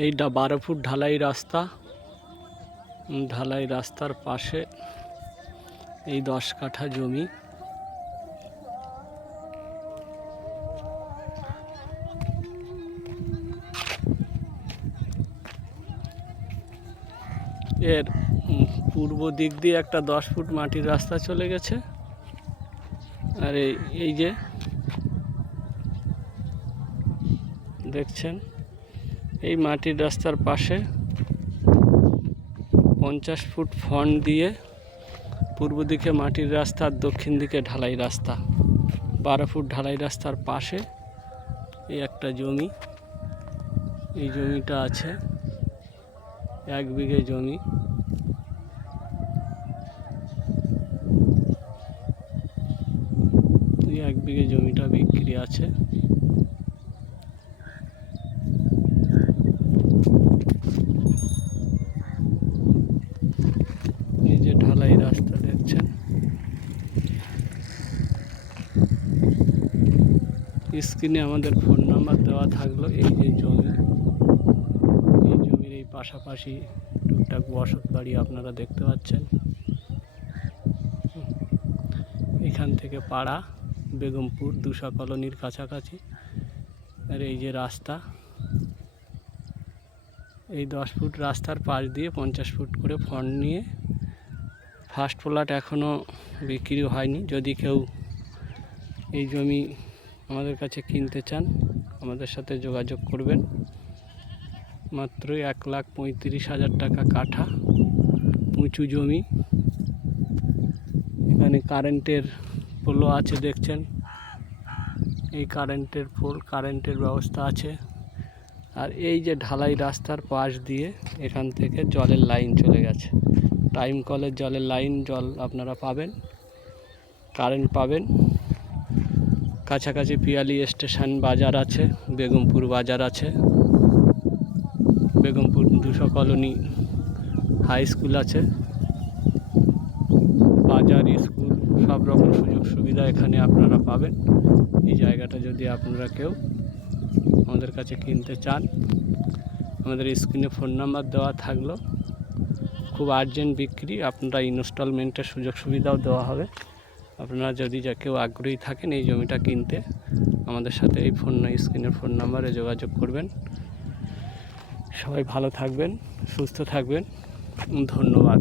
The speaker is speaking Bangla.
এইটা বারো ফুট ঢালাই রাস্তা। ঢালাই রাস্তার পাশে এই দশ কাঠা জমি। এর পূর্ব দিক দিয়ে একটা দশ ফুট মাটির রাস্তা চলে গেছে। আর এই এই যে দেখছেন এই মাটির রাস্তার পাশে পঞ্চাশ ফুট ফন্ড দিয়ে পূর্ব দিকে মাটির রাস্তা আর দক্ষিণ দিকে ঢালাই রাস্তা। বারো ফুট ঢালাই রাস্তার পাশে এই একটা জমি। এই জমিটা আছে এক বিঘে জমি। এক বিঘে জমিটা বিক্রি আছে এই যে ঢালাই রাস্তা দেখছেন স্ক্রিনে আমাদের ফোন নাম্বার দেওয়া থাকল, এই যে জমি, এই জমির এই পাশাপাশি টুকটাক বসত বাড়ি আপনারা দেখতে পাচ্ছেন। এখান থেকে পাড়া, বেগমপুর দুশা কলোনির কাছাকাছি। আর এই যে রাস্তা, এই দশ ফুট রাস্তার পাশ দিয়ে পঞ্চাশ ফুট করে ফন্ড নিয়ে ফার্স্ট প্লট এখনও বিক্রি হয়নি। যদি কেউ এই জমি আমাদের কাছে কিনতে চান, আমাদের সাথে যোগাযোগ করবেন। মাত্র এক লাখ পঁয়ত্রিশ হাজার টাকা কাঠা, উঁচু জমি। এখানে কারেন্টের পোলও আছে দেখছেন। এই কারেন্টের পোল, কারেন্টের ব্যবস্থা আছে। আর এই যে ঢালাই রাস্তার পাশ দিয়ে এখান থেকে জলের লাইন চলে গেছে। টাইম কলের জলের লাইন, জল আপনারা পাবেন, কারেন্ট পাবেন। কাছাকাছি পিয়ালি স্টেশন বাজার আছে, বেগমপুর বাজার আছে। বেগমপুর দুশো কলোনি হাই স্কুল আছে। বাজার স্কুল, সব রকম সুযোগ সুবিধা এখানে আপনারা পাবেন। এই জায়গাটা যদি আপনারা কেউ আমাদের কাছে কিনতে চান, আমাদের স্ক্রিনে ফোন নাম্বার দেওয়া থাকল। খুব আর্জেন্ট বিক্রি, আপনারা ইনস্টলমেন্টের সুযোগ সুবিধাও দেওয়া হবে। আপনারা যদি যা কেউ আগ্রহী থাকেন এই জমিটা কিনতে, আমাদের সাথে এই ফোন স্ক্রিনের ফোন নাম্বারে যোগাযোগ করবেন। সবাই ভালো থাকবেন, সুস্থ থাকবেন। ধন্যবাদ।